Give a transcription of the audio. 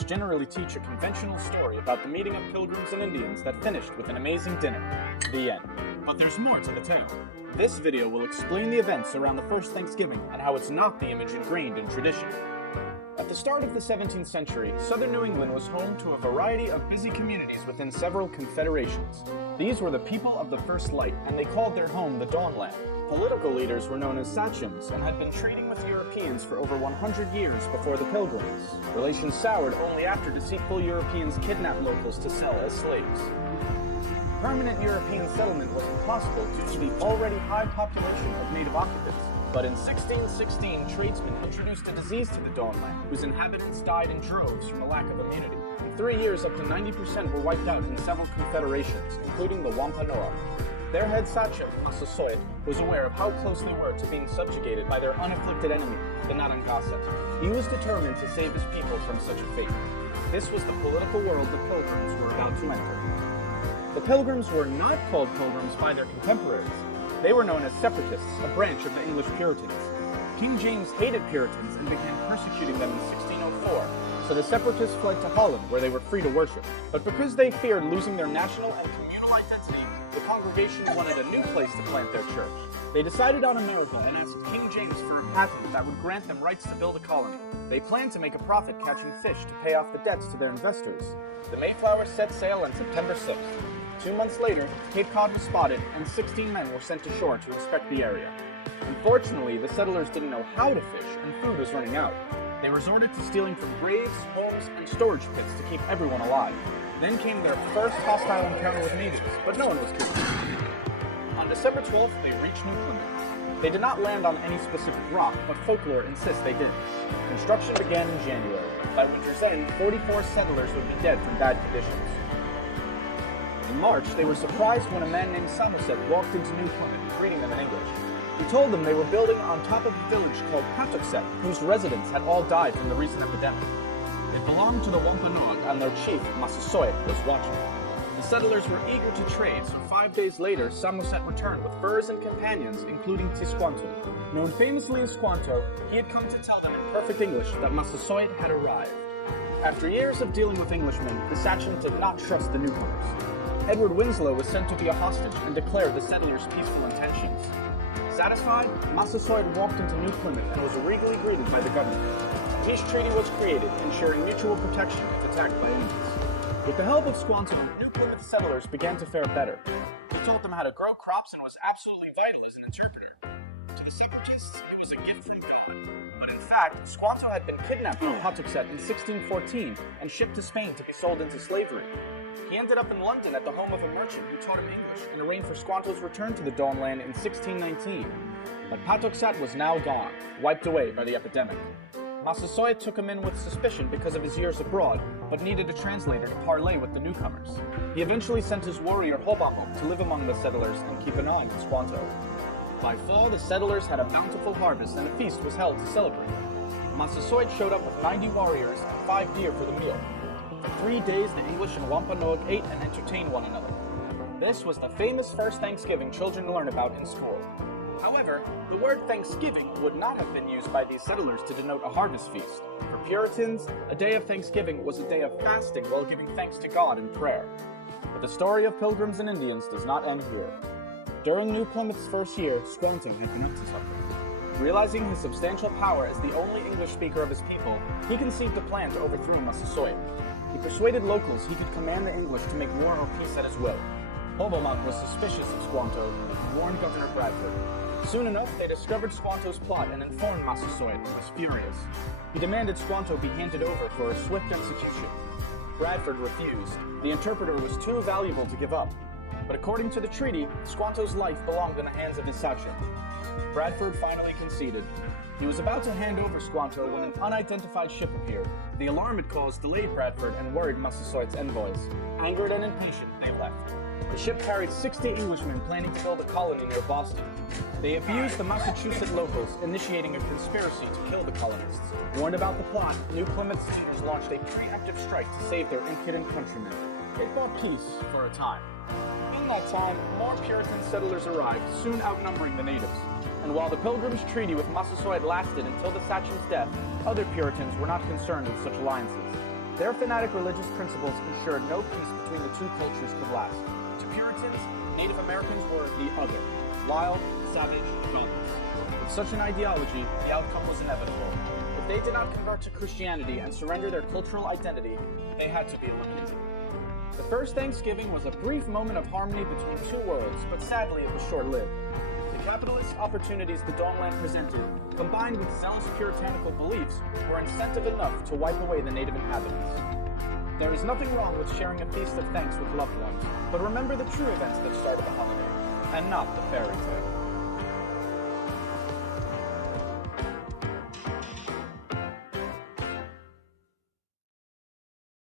Generally teach a conventional story about the meeting of pilgrims and Indians that finished with an amazing dinner. The end. But there's more to the tale. This video will explain the events around the first Thanksgiving and how it's not the image ingrained in tradition. At the start of the 17th century, southern New England was home to a variety of busy communities within several confederations. These were the people of the first light, and they called their home the Dawnland. Political leaders were known as sachems and had been trading with Europeans for over 100 years before the Pilgrims. Relations soured only after deceitful Europeans kidnapped locals to sell as slaves. Permanent European settlement was impossible due to the already high population of native occupants. But in 1616, tradesmen introduced a disease to the Dawnland, whose inhabitants died in droves from a lack of immunity. In 3 years, up to 90% were wiped out in several confederations, including the Wampanoag. Their head sachem, Massasoit, was aware of how close they were to being subjugated by their unafflicted enemy, the Narragansett. He was determined to save his people from such a fate. This was the political world the Pilgrims were about to enter. The Pilgrims were not called Pilgrims by their contemporaries. They were known as Separatists, a branch of the English Puritans. King James hated Puritans and began persecuting them in 1604, so the Separatists fled to Holland, where they were free to worship. But because they feared losing their national and communal identity, the congregation wanted a new place to plant their church. They decided on America and asked King James for a patent that would grant them rights to build a colony. They planned to make a profit catching fish to pay off the debts to their investors. The Mayflower set sail on September 6th. 2 months later, Cape Cod was spotted, and 16 men were sent to shore to inspect the area. Unfortunately, the settlers didn't know how to fish, and food was running out. They resorted to stealing from graves, homes, and storage pits to keep everyone alive. Then came their first hostile encounter with natives, but no one was killed. On December 12th, they reached New Plymouth. They did not land on any specific rock, but folklore insists they did. Construction began in January. By winter's end, 44 settlers would be dead from bad conditions. In March, they were surprised when a man named Samoset walked into New Plymouth, greeting them in English. He told them they were building on top of a village called Patuxet, whose residents had all died from the recent epidemic. It belonged to the Wampanoag, and their chief, Massasoit, was watching. The settlers were eager to trade, so 5 days later, Samoset returned with furs and companions, including Tisquanto. Known famously as Squanto, he had come to tell them in perfect English that Massasoit had arrived. After years of dealing with Englishmen, the sachem did not trust the newcomers. Edward Winslow was sent to be a hostage and declared the settlers' peaceful intentions. Satisfied, Massasoit walked into New Plymouth and was regally greeted by the governor. A peace treaty was created, ensuring mutual protection if attacked by enemies. With the help of Squanto, New Plymouth settlers began to fare better. He taught them how to grow crops and was absolutely vital as an interpreter. To the Separatists, it was a gift from God. But in fact, Squanto had been kidnapped from Patuxet in 1614 and shipped to Spain to be sold into slavery. He ended up in London at the home of a merchant who taught him English and arranged for Squanto's return to the Dawnland in 1619. But Patuxet was now gone, wiped away by the epidemic. Massasoit took him in with suspicion because of his years abroad, but needed a translator to parley with the newcomers. He eventually sent his warrior Hobapo to live among the settlers and keep an eye on Squanto. By fall, the settlers had a bountiful harvest and a feast was held to celebrate. Massasoit showed up with 90 warriors and 5 deer for the meal. For 3 days, the English and Wampanoag ate and entertained one another. This was the famous first Thanksgiving children learn about in school. However, the word Thanksgiving would not have been used by these settlers to denote a harvest feast. For Puritans, a day of Thanksgiving was a day of fasting while giving thanks to God in prayer. But the story of Pilgrims and Indians does not end here. During New Plymouth's first year, Squanto had been up to something. Realizing his substantial power as the only English speaker of his people, he conceived a plan to overthrow Massasoit. He persuaded locals he could command the English to make war or peace at his will. Hobomok was suspicious of Squanto and warned Governor Bradford. Soon enough, they discovered Squanto's plot and informed Massasoit, who was furious. He demanded Squanto be handed over for a swift execution. Bradford refused. The interpreter was too valuable to give up. But according to the treaty, Squanto's life belonged in the hands of his sachem. Bradford finally conceded. He was about to hand over Squanto when an unidentified ship appeared. The alarm it caused delayed Bradford and worried Massasoit's envoys. Angered and impatient, they left. The ship carried 60 Englishmen planning to build a colony near Boston. They abused the Massachusetts locals, initiating a conspiracy to kill the colonists. Warned about the plot, New Plymouth's leaders launched a preemptive strike to save their impudent countrymen. It brought peace for a time. In that time, more Puritan settlers arrived, soon outnumbering the natives. And while the Pilgrims' treaty with Massasoit lasted until the sachem's death, other Puritans were not concerned with such alliances. Their fanatic religious principles ensured no peace between the two cultures could last. To Puritans, Native Americans were the other, wild, savage, guns. With such an ideology, the outcome was inevitable. If they did not convert to Christianity and surrender their cultural identity, they had to be eliminated. The first Thanksgiving was a brief moment of harmony between two worlds, but sadly it was short-lived. The capitalist opportunities the Dawnland presented, combined with zealous puritanical beliefs, were incentive enough to wipe away the native inhabitants. There is nothing wrong with sharing a feast of thanks with loved ones, but remember the true events that started the holiday, and not the fairy tale.